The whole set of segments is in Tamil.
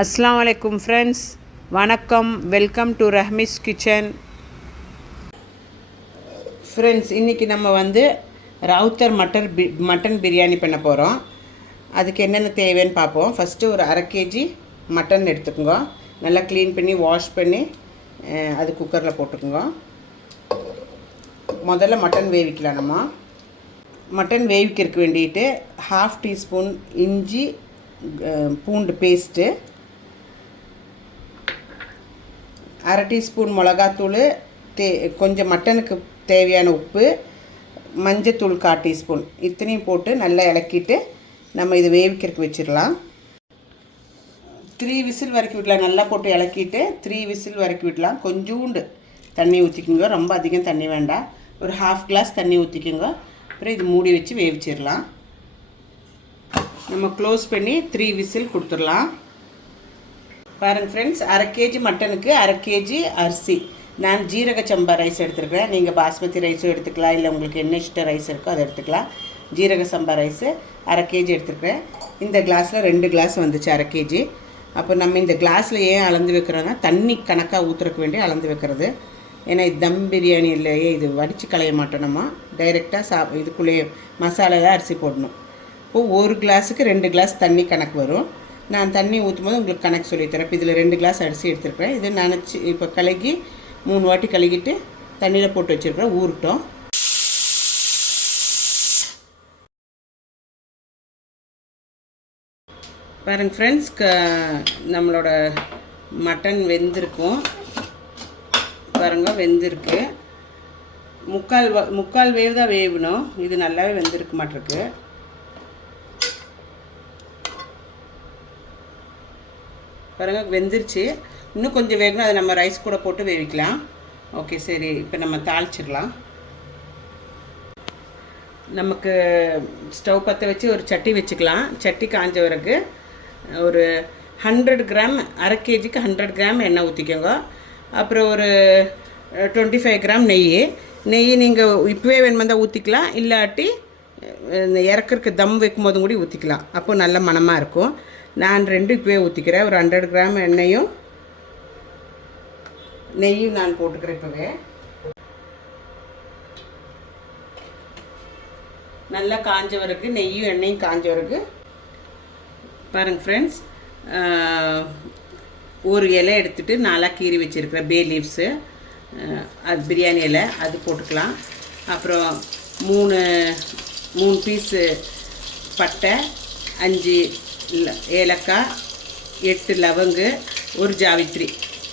அஸ்ஸலாமு அலைக்கும் ஃப்ரெண்ட்ஸ், வணக்கம். Welcome to Rahmi's kitchen. Friends, இன்றைக்கி நம்ம ராவுத்தர் மட்டன் பிரியாணி பண்ண போகிறோம். அதுக்கு என்னென்ன தேவைன்னு பார்ப்போம். ஃபஸ்ட்டு ஒரு 1/2 kg மட்டன் எடுத்துக்கோங்க. நல்லா க்ளீன் பண்ணி வாஷ் பண்ணி அது குக்கரில் போட்டுக்கோங்க. முதல்ல மட்டன் வேவிக்கலாம். நம்ம மட்டன் வேவிக்கிறதுக்கு வேண்டிட்டு 1/2 teaspoon இஞ்சி பூண்டு பேஸ்ட்டு, 1/2 teaspoon மிளகாத்தூள், கொஞ்சம் மட்டனுக்கு தேவையான உப்பு, மஞ்சத்தூள் 1/4 teaspoon, இத்தனையும் போட்டு நல்லா இலக்கிட்டு நம்ம இது வேவிக்கிறதுக்கு வச்சிடலாம். 3 விசில் வரைக்கும் விடலாம். நல்லா போட்டு இலக்கிட்டு 3 விசில் வரைக்கும் விடலாம். கொஞ்சோண்டு தண்ணி ஊற்றிக்குங்க. ரொம்ப அதிகம் தண்ணி வேண்டாம். ஒரு 1/2 glass தண்ணி ஊற்றிக்குங்க. அப்புறம் இது மூடி வச்சு வேவிச்சிடலாம். நம்ம க்ளோஸ் பண்ணி 3 விசில் கொடுத்துடலாம். பாருங்கள் ஃப்ரெண்ட்ஸ், 1/2 kg மட்டனுக்கு 1/2 kg அரிசி. நான் ஜீரக சம்பா ரைஸ் எடுத்துருக்கிறேன். நீங்கள் பாஸ்மதி ரைஸும் எடுத்துக்கலாம், இல்லை உங்களுக்கு என்ன இஷ்ட ரைஸ் இருக்கோ அதை எடுத்துக்கலாம். ஜீரக சம்பா ரைஸு 1/2 kg எடுத்துருக்கிறேன். இந்த கிளாஸில் 2 கிளாஸ் வந்துச்சு 1/2 kg. அப்போ நம்ம இந்த கிளாஸில் ஏன் அளந்து வைக்கிறோன்னா, தண்ணி கணக்காக ஊற்றுறக்கு வேண்டி அளந்து வைக்கிறது. ஏன்னா இது தம் பிரியாணி இல்லையே, இது வடித்து களைய மாட்டோம். நம்ம டைரெக்டாக இதுக்குள்ளேயே மசாலா தான் அரிசி போடணும். இப்போது ஒரு கிளாஸுக்கு 2 கிளாஸ் தண்ணி கணக்கு வரும். நான் தண்ணி ஊற்றும் போது உங்களுக்கு கணக்கு சொல்லித்தரேன். இப்போ இதில் 2 கிளாஸ் அரிசி எடுத்துருக்கிறேன். இது நினச்சி இப்போ கழுகி 3 வாட்டி கழுகிட்டு தண்ணியில் போட்டு வச்சுருக்கிறேன். ஊறட்டும். பாருங்கள் ஃப்ரெண்ட்ஸ், நம்மளோட மட்டன் வெந்திருக்கும். பாருங்கள், வெந்திருக்கு. முக்கால் வேவு தான் வேகணும். இது நல்லாவே வெந்திருக்க மாட்டிருக்கு. பாருங்கள், வெந்துருச்சு. இன்னும் கொஞ்சம் வேகணும். அதை நம்ம ரைஸ் கூட போட்டு வேவிக்கலாம். ஓகே, சரி. இப்போ நம்ம தாளிச்சிடலாம். நமக்கு ஸ்டவ் பற்ற வச்சு ஒரு சட்டி வச்சுக்கலாம். சட்டி காஞ்ச பிறகு ஒரு 100 கிராம் 1/2 kgக்கு 100 கிராம் எண்ணெய் ஊற்றிக்கோங்க. அப்புறம் ஒரு 25 கிராம் நெய் நீங்கள் இப்போவே வேணுமா தான் ஊற்றிக்கலாம், இல்லாட்டி இறக்குறதுக்கு தம் வைக்கும் போதும் கூட ஊற்றிக்கலாம். அப்போது நல்ல மணமாக இருக்கும். நான் 2 இப்போவே ஊற்றிக்கிறேன். ஒரு 100 கிராம் எண்ணெயும் நெய்யும் நான் போட்டுக்கிறேன். இப்போவே நல்லா காஞ்ச வரைக்கு நெய்யும் எண்ணெயும் காஞ்ச வரைக்கு. பாருங்கள் ஃப்ரெண்ட்ஸ், ஒரு இலை எடுத்துகிட்டு 4 கீறி வச்சுருக்கிறேன். பே லீவ்ஸு, அது பிரியாணி இலை, அது போட்டுக்கலாம். அப்புறம் 3 பீஸு பட்டை, 5 ஏலக்காய், 8 லவங்கு, ஒரு ஜாவித்ரி,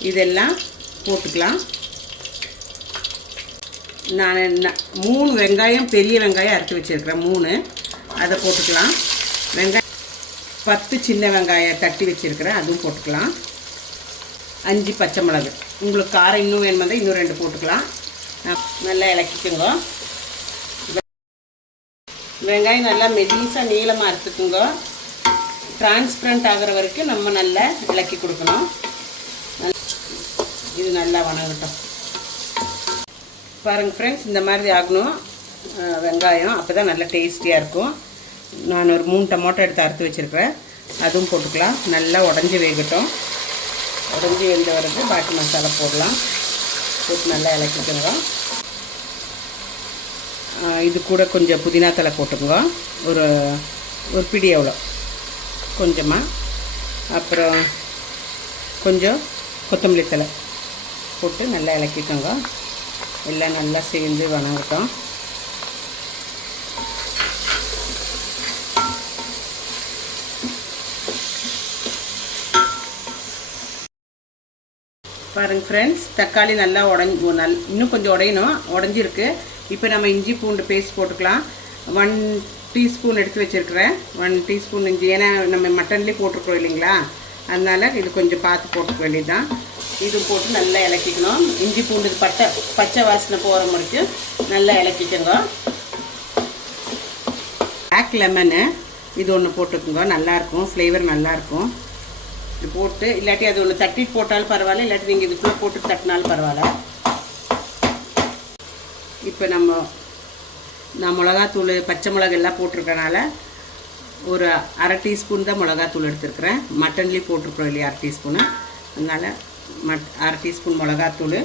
இதெல்லாம் போட்டுக்கலாம். நான் 3 வெங்காயம், பெரிய வெங்காயம் அரைச்சி வச்சுருக்கிறேன். 3 அதை போட்டுக்கலாம். வெங்காயம் 10 சின்ன வெங்காயம் தட்டி வச்சுருக்கிறேன், அதுவும் போட்டுக்கலாம். 5 பச்சை மிளகு. உங்களுக்கு காரம் இன்னும் வேணுமா தான் இன்னும் 2 போட்டுக்கலாம். நல்லா இலக்கிக்குங்க. வெங்காயம் நல்லா மெலிசாக நீளமாக அறுத்துக்குங்க. டிரான்ஸ்பரண்ட் ஆகிற வரைக்கும் நம்ம நல்லா இலக்கி கொடுக்கணும். இது நல்லா வணங்கட்டும். பாருங்கள் ஃப்ரெண்ட்ஸ், இந்த மாதிரி ஆகணும் வெங்காயம். அப்போ தான் நல்லா டேஸ்டியாக இருக்கும். நான் ஒரு 3 டொமேட்டோ எடுத்து அறுத்து வச்சுருக்கிறேன், அதுவும் போட்டுக்கலாம். நல்லா உடஞ்சி வேகட்டும். உடஞ்சி வெந்த வரைக்கும் பாட்டி மசாலா போடலாம். போட்டு நல்லா இலக்கிக்கோங்க. இது கூட கொஞ்சம் புதினா தலை போட்டுக்கோங்க. ஒரு பிடி எவ்வளோ கொஞ்சமாக. அப்புறம் கொஞ்சம் கொத்தமல்லி தலை போட்டு நல்லா இலக்கிக்கோங்க. எல்லாம் நல்லா சேர்ந்து வணங்கட்டும். பாருங்கள் ஃப்ரெண்ட்ஸ், தக்காளி நல்லா இன்னும் கொஞ்சம் உடையணும். உடஞ்சிருக்கு. இப்போ நம்ம இஞ்சி பூண்டு பேஸ்ட் போட்டுக்கலாம். 1 teaspoon எடுத்து வச்சுருக்கிறேன். 1 teaspoon இஞ்சி. ஏன்னா நம்ம மட்டன்லேயே போட்டிருக்கோம் இல்லைங்களா, அதனால் இது கொஞ்சம் பார்த்து போட்டுக்க வேண்டியது தான். இது போட்டு நல்லா இலக்கிக்கணும். இஞ்சி பூண்டு பச்சை வாசனை போகிற வரைக்கும் நல்லா இலக்கிக்கோங்க. பிளாக் லெமனு இது ஒன்று போட்டுக்கோங்க. நல்லாயிருக்கும், ஃப்ளேவர் நல்லாயிருக்கும். இது போட்டு, இல்லாட்டி அது ஒன்று தட்டிட்டு போட்டாலும் பரவாயில்ல, இல்லாட்டி நீங்கள் இதுக்குள்ளே போட்டு தட்டினாலும் பரவாயில்ல. இப்போ நான் மிளகாத்தூள், பச்சை மிளகு எல்லாம் போட்டிருக்கனால ஒரு அரை டீஸ்பூன் தான் மிளகாத்தூள் எடுத்துருக்குறேன். மட்டன்லேயும் போட்டிருக்குறோம் இல்லையா அரை டீஸ்பூனு, அதனால் அரை டீஸ்பூன் மிளகாத்தூள்,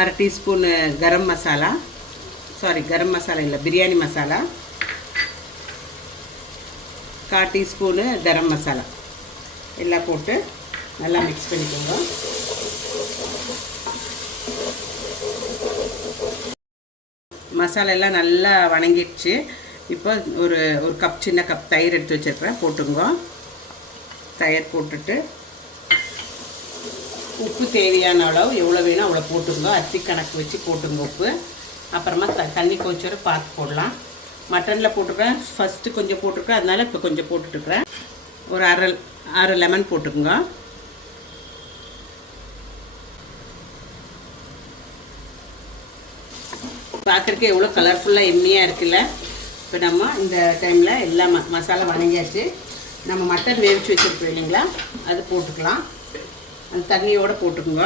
அரை டீஸ்பூனு கரம் மசாலா, கரம் மசாலா இல்லை பிரியாணி மசாலா, 1/4 டீஸ்பூனு கரம் மசாலா எல்லாம் போட்டு நல்லா மிக்ஸ் பண்ணிக்கோங்க. மசாலா எல்லாம் நல்லா வணங்கிடுச்சு. இப்போ ஒரு கப் சின்ன கப் தயிர் எடுத்து வச்சுருக்கிறேன், போட்டுங்க. தயிர் போட்டுட்டு உப்பு தேவையான அளவு எவ்வளோ வேணும் அவ்வளோ போட்டுங்க. அரிசி கணக்கு வச்சு போட்டுங்க உப்பு. அப்புறமா தண்ணி கொஞ்சம் பார்த்து போடலாம். மட்டனில் போட்டுருக்கேன், ஃபஸ்ட்டு கொஞ்சம் போட்டிருக்கேன், அதனால் இப்போ கொஞ்சம் போட்டுட்ருக்குறேன். ஒரு அரை லெமன் போட்டுக்குங்க. பார்க்குறதுக்கு எவ்வளோ கலர்ஃபுல்லாக எம்மியாக இருக்குல்ல. இப்போ நம்ம இந்த டைமில் எல்லாம் மசாலா வணங்கியாச்சு. நம்ம மட்டன் வேவிச்சு வச்சுருக்கோம் இல்லைங்களா, அது போட்டுக்கலாம். அந்த தண்ணியோடு போட்டுக்குங்க.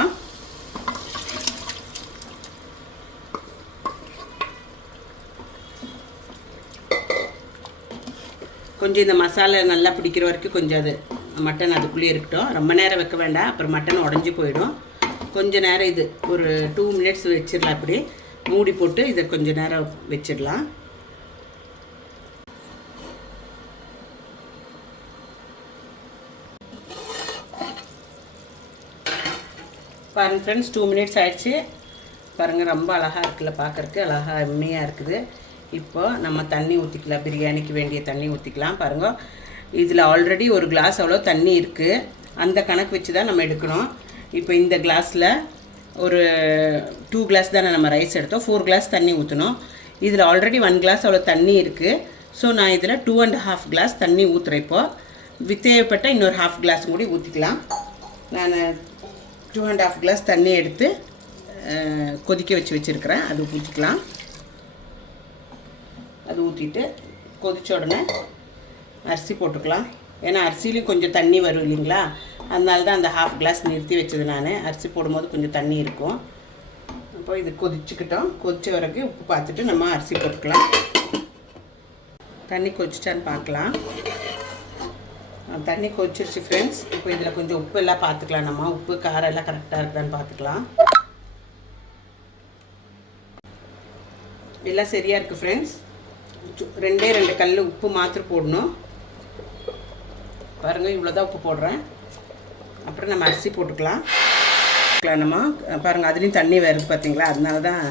கொஞ்சம் இந்த மசாலா நல்லா பிடிக்கிற வரைக்கும் கொஞ்சம் அது மட்டன் அதுக்குள்ளேயே இருக்கட்டும். ரொம்ப நேரம் வைக்க வேண்டாம், அப்புறம் மட்டன் உடஞ்சி போயிடும். கொஞ்சம் நேரம் இது ஒரு 2 மினிட்ஸ் வச்சிடலாம். அப்படி மூடி போட்டு இதை கொஞ்சம் நேரம் வச்சிடலாம். பாருங்கள் ஃப்ரெண்ட்ஸ், 2 மினிட்ஸ் ஆகிடுச்சு. பாருங்கள், ரொம்ப அழகாக இருக்குல்ல, பார்க்குறக்கு அழகாக எம்மையாக இருக்குது. இப்போ நம்ம தண்ணி ஊற்றிக்கலாம், பிரியாணிக்கு வேண்டிய தண்ணி ஊற்றிக்கலாம். பாருங்கள், இதில் ஆல்ரெடி ஒரு கிளாஸ் அவ்வளோ தண்ணி இருக்குது. அந்த கணக்கு வச்சு தான் நம்ம எடுக்கணும். இப்போ இந்த கிளாஸில் ஒரு 2 கிளாஸ் தானே நம்ம ரைஸ் எடுத்தோம், 4 கிளாஸ் தண்ணி ஊற்றணும். இதில் ஆல்ரெடி 1 கிளாஸ் அவ்வளோ தண்ணி இருக்குது. ஸோ நான் இதில் 2.5 கிளாஸ் தண்ணி ஊற்றுறேன். இப்போது தேவைப்பட்ட இன்னொரு 1/2 கிளாஸ் கூட ஊற்றிக்கலாம். நான் 2.5 கிளாஸ் தண்ணி எடுத்து கொதிக்க வச்சுருக்கிறேன். அது ஊற்றிக்கலாம். அது ஊற்றிட்டு கொதித்த உடனே அரிசி போட்டுக்கலாம். ஏன்னா அரிசிலையும் கொஞ்சம் தண்ணி வரும் இல்லைங்களா, அதனால தான் அந்த 1/2 கிளாஸ் நிறுத்தி வச்சது. நான் அரிசி போடும்போது கொஞ்சம் தண்ணி இருக்கும். அப்போ இது கொதிச்சுக்கிட்டோம். கொதித்த வரைக்கும் உப்பு பார்த்துட்டு நம்ம அரிசி போட்டுக்கலாம். தண்ணி கொதிச்சிட்டான்னு பார்க்கலாம். தண்ணி கொதிச்சிருச்சு ஃப்ரெண்ட்ஸ். இப்போ இதில் கொஞ்சம் உப்பு எல்லாம் பார்த்துக்கலாம். நம்ம உப்பு காரம் எல்லாம் கரெக்டாக இருக்குதான்னு பார்த்துக்கலாம். எல்லாம் சரியாக இருக்குது ஃப்ரெண்ட்ஸ். 2 கல் உப்பு மாத்திரம் போடணும். பாருங்கள், இவ்வளோ தான் உப்பு போடுறேன். அப்புறம் நம்ம அரிசி போட்டுக்கலாம். நம்ம பாருங்கள், அதுலேயும் தண்ணி வருது பார்த்தீங்களா, அதனால தான்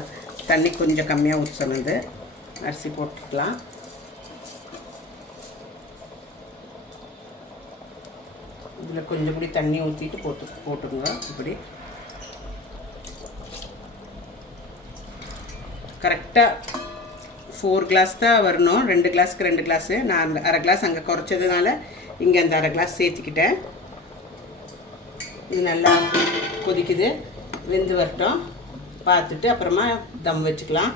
தண்ணி கொஞ்சம் கம்மியாக ஊற்ற சொன்னது. அரிசி போட்டுக்கலாம். இதில் கொஞ்சம் கூட தண்ணி ஊற்றிட்டு போட்டுங்க. இப்படி கரெக்டாக 4 கிளாஸ் தான் வரணும். 2 கிளாஸுக்கு 2 கிளாஸு. நான் அந்த அரை கிளாஸ் அங்கே குறைச்சதுனால இங்கே அந்த அரை கிளாஸ் சேர்த்துக்கிட்டேன். இது நல்லா கொதிக்குது, வெந்து வரட்டும். பார்த்துட்டு அப்புறமா தம் வச்சுக்கலாம்.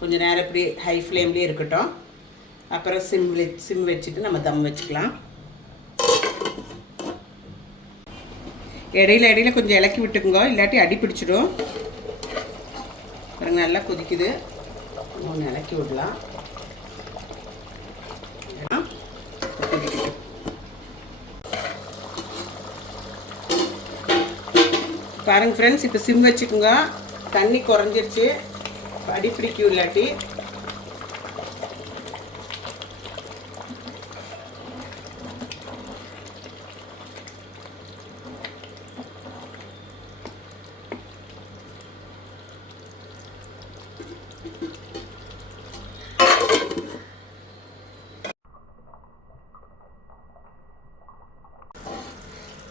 கொஞ்சம் நேரம் இப்படி ஹை ஃப்ளேம்லேயே இருக்கட்டும். அப்புறம் சிம் வச்சுட்டு நம்ம தம் வச்சுக்கலாம். இடையில கொஞ்சம் இலக்கி விட்டுக்குங்க, இல்லாட்டி அடி பிடிச்சிடும். பாருங்க, நல்லா கொதிக்குது. ஒன்று இலக்கி விடலாம். பாருங்க ஃப்ரெண்ட்ஸ், இப்போ சிம் வச்சுக்கோங்க. தண்ணி குறைஞ்சிருச்சு, அடி பிடிக்கும் இல்லாட்டி.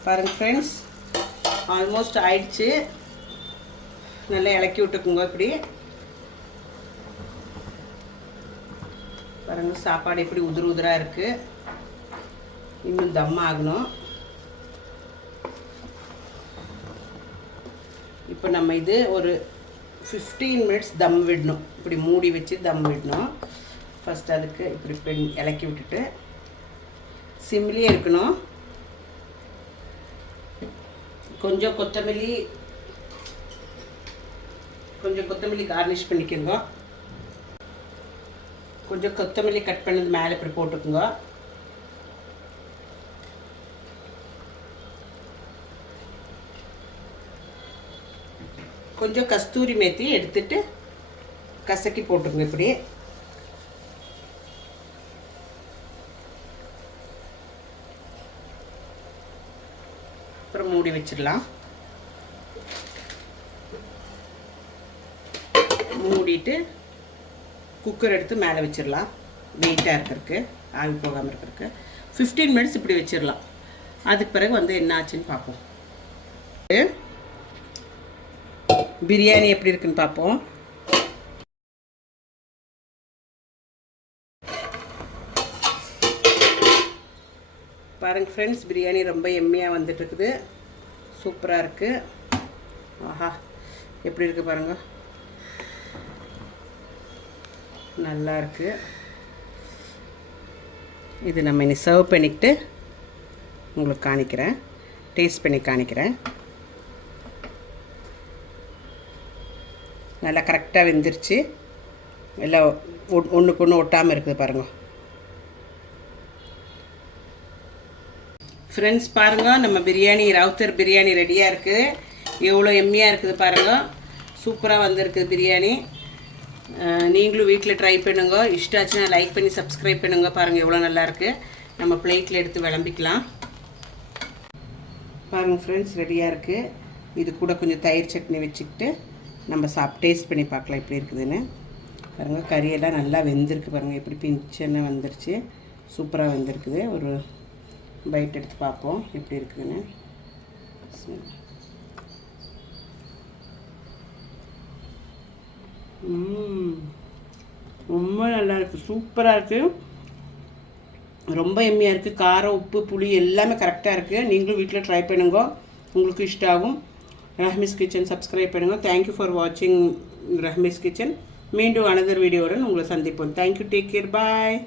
பாருங்கள் ஃப்ரெண்ட்ஸ், ஆல்மோஸ்ட் ஆயிடுச்சு. நல்லா இலக்கி விட்டுக்குங்க. இப்படி பாருங்கள், சாப்பாடு எப்படி உதிராக இருக்குது. இன்னும் தம் ஆகணும். இப்போ நம்ம இது ஒரு 15 மினிட்ஸ் தம் விடணும். இப்படி மூடி வச்சு தம் விடணும். ஃபஸ்ட் அதுக்கு இப்படி இலக்கி விட்டுட்டு சிம்லேயே இருக்கணும். கொஞ்சம் கொத்தமல்லி கார்னிஷ் பண்ணிக்கோங்க. கொஞ்சம் கொத்தமல்லி கட் பண்ணது மேலே இப்படி போட்டுக்குங்க. கொஞ்சம் கஸ்தூரி மேத்தி எடுத்துட்டு கசக்கி போட்டுருங்க இப்படி. அப்புறம் மூடி வச்சிடலாம். மூடிட்டு குக்கர் எடுத்து மேலே வச்சிடலாம். வெயிட்டாக இருக்கிறதுக்கு, ஆவி போகாமல் இருக்கிறதுக்கு 15 மினிட்ஸ் இப்படி வச்சிடலாம். அதுக்கு பிறகு வந்து என்ன ஆச்சுன்னு பார்ப்போம். பிரியாணி எப்படி இருக்குன்னு பார்ப்போம். பாருங்கள் ஃப்ரெண்ட்ஸ், பிரியாணி ரொம்ப எம்மியாக வந்துட்டுருக்குது. சூப்பராக இருக்குது. ஆஹா, எப்படி இருக்குது பாருங்கள், நல்லா இருக்குது. இது நம்ம இனி சர்வ் பண்ணிக்கிட்டு உங்களுக்கு காணிக்கிறேன், டேஸ்ட் பண்ணி காணிக்கிறேன். நல்லா கரெக்டாக வெந்துருச்சு. எல்லாம் ஒன்றுக்கு ஒன்று ஒட்டாமல் இருக்குது பாருங்கள். ஃப்ரெண்ட்ஸ் பாருங்கள், நம்ம பிரியாணி ராவுத்தர் பிரியாணி ரெடியாக இருக்குது. எவ்வளோ எம்மியாக இருக்குது பாருங்கள். சூப்பராக வந்திருக்குது பிரியாணி. நீங்களும் வீட்டில் ட்ரை பண்ணுங்க. இஷ்டாச்சுன்னா லைக் பண்ணி சப்ஸ்கிரைப் பண்ணுங்க. பாருங்கள் எவ்வளோ நல்லாயிருக்கு. நம்ம பிளேட்டில் எடுத்து விளம்பிக்கலாம். பாருங்கள் ஃப்ரெண்ட்ஸ், ரெடியாக இருக்குது. இது கூட கொஞ்சம் தயிர் சட்னி வச்சுக்கிட்டு நம்ம டேஸ்ட் பண்ணி பார்க்கலாம் எப்படி இருக்குதுன்னு. பாருங்கள், கறியெல்லாம் நல்லா வெந்திருக்கு பாருங்கள், எப்படி பிஞ்சுன்னு வந்துருச்சு. சூப்பராக வெந்திருக்குது. ஒரு பைட் எடுத்து பார்ப்போம் எப்படி இருக்குதுன்னு. ரொம்ப நல்லா இருக்குது, சூப்பராக இருக்குது, ரொம்ப எம்மியாக இருக்குது. காரம், உப்பு, புளி எல்லாமே கரெக்டாக இருக்குது. நீங்களும் வீட்டில் ட்ரை பண்ணுங்க, உங்களுக்கு இஷ்டம் ஆகும். ரஹ்மீஸ் கிச்சன் சப்ஸ்கிரைப் பண்ணுங்கள். தேங்க்யூ ஃபார் வாட்சிங் ரஹ்மீஸ் கிச்சன். மீண்டும் அனதர் வீடியோவுடன் உங்களை சந்திப்போம். தேங்க்யூ, டேக் கேர், பாய்.